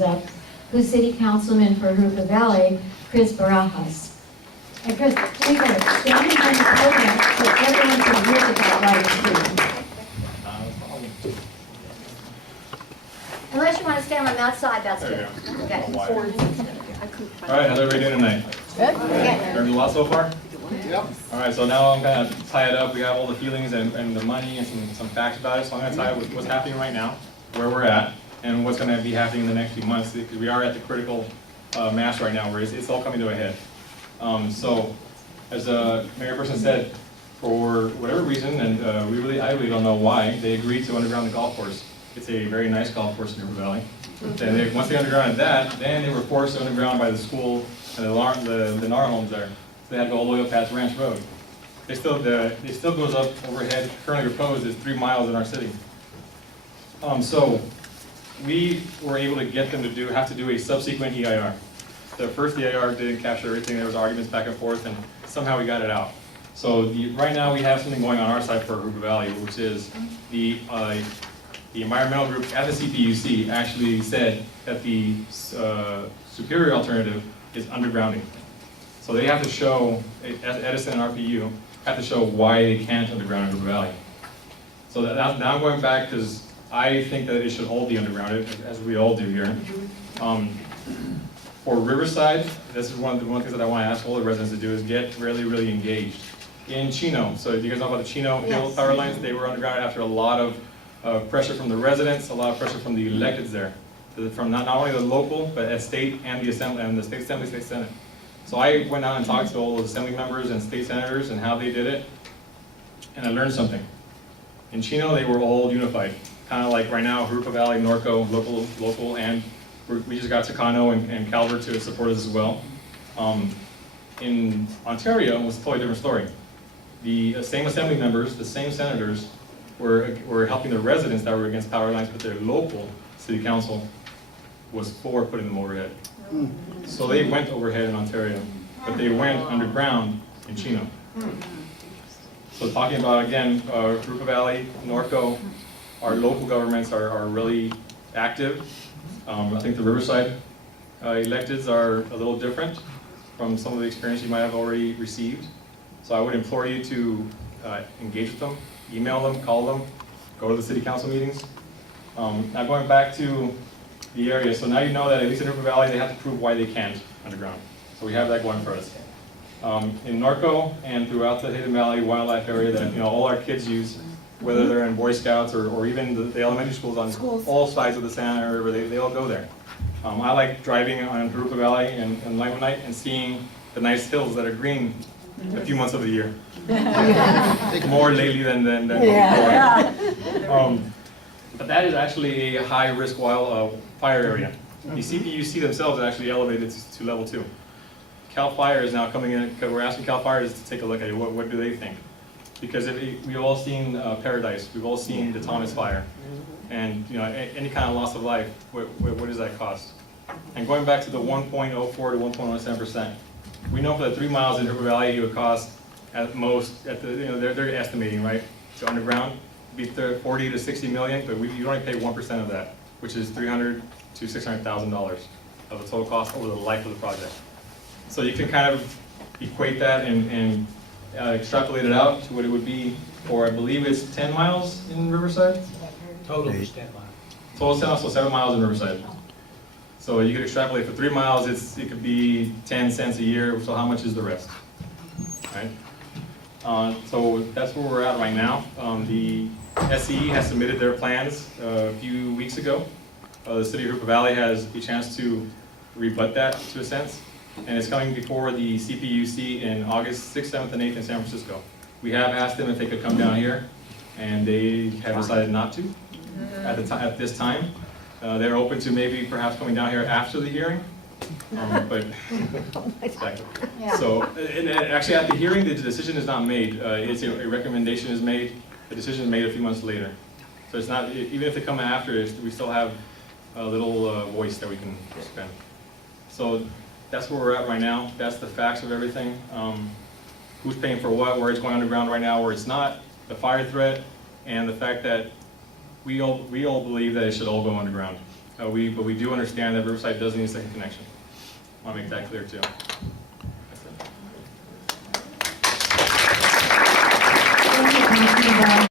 up, who's City Councilman for Jurupa Valley, Chris Barajas. And Chris, we gotta stand in front of the podium so everyone can hear what that light is. Unless you want to stand on that side, that's good. Okay. All right, how's everybody doing tonight? Good. Learned a lot so far? Yep. All right, so now I'm going to tie it up. We have all the feelings and the money and some facts about it. So I'm going to tie it with what's happening right now, where we're at, and what's going to be happening in the next few months, because we are at the critical mass right now where it's all coming to a head. So, as the mayor person said, for whatever reason, and I really don't know why, they agreed to underground the golf course. It's a very nice golf course in River Valley. And once they undergrounded that, then they were forced to underground by the school and the NAR homes there. So they had to go all the way up past Ranch Road. It still goes up overhead. Currently proposed is 3 miles in our city. So we were able to get them to have to do a subsequent EIR. The first EIR didn't capture everything. There was arguments back and forth, and somehow we got it out. So right now we have something going on our side for River Valley, which is the environmental group at the CPUC actually said that the superior alternative is undergrounding. So they have to show, Edison and RPU have to show why they can't underground in River Valley. So now I'm going back because I think that it should all be undergrounded, as we all do here. For Riverside, this is one of the things that I want to ask all the residents to do is get really engaged. In Chino, so you guys know about the Chino Hill power lines? They were underground after a lot of pressure from the residents, a lot of pressure from the electeds there, from not only the local, but at state and the assembly, and the state assembly, state senate. So I went out and talked to all the assembly members and state senators and how they did it, and I learned something. In Chino, they were all unified, kind of like right now, Jurupa Valley, Norco, local, and we just got Takano and Calvert to support us as well. In Ontario, it was a totally different story. The same assembly members, the same senators, were helping the residents that were against power lines, but their local city council was for putting them overhead. So they went overhead in Ontario, but they went underground in Chino. So talking about, again, Jurupa Valley, Norco, our local governments are really active. I think the Riverside electeds are a little different from some of the experience you might have already received. So I would implore you to engage with them, email them, call them, go to the city council meetings. Now going back to the area, so now you know that at least in River Valley they have to prove why they can't underground. So we have that going for us. In Norco and throughout the Hidden Valley wildlife area that all our kids use, whether they're in Boy Scouts or even the elementary schools on all sides of the Santa River, they all go there. I like driving on Jurupa Valley and Limonite and seeing the nice hills that are green a few months of the year. More lately than before. But that is actually a high-risk fire area. The CPUC themselves actually elevated to level 2. CAL FIRE is now coming in, because we're asking CAL FIRE to take a look at it. What do they think? Because we've all seen Paradise, we've all seen the Thomas Fire, and any kind of loss of life, what does that cost? And going back to the 1.04 to 1.17%, we know for the 3 miles in River Valley it would cost at most, they're estimating, right, to underground, be 40 to 60 million, but you only pay 1% of that, which is $300,000 to $600,000 of the total cost over the life of the project. So you can kind of equate that and extrapolate it out to what it would be for, I believe it's 10 miles in Riverside? Total is 10 miles. Total 10 miles, so 7 miles in Riverside. So you could extrapolate for 3 miles, it could be 10 cents a year, so how much is the rest? Right? So that's where we're at right now. The SCE has submitted their plans a few weeks ago. The city of Jurupa Valley has a chance to rebut that to a sense. And it's coming before the CPUC in August 6th, 7th, and 8th in San Francisco. We have asked them if they could come down here, and they have decided not to at this time. They're open to maybe perhaps coming down here after the hearing, but so and actually at the hearing the decision is not made. It's a recommendation is made. The decision is made a few months later. So it's not, even if they come after it, we still have a little voice that we can spend. So that's where we're at right now. That's the facts of everything. Who's paying for what, where it's going underground right now, where it's not, the fire threat, and the fact that we all believe that it should all go underground. But we do understand that Riverside does need a second connection. I want to make that clear too.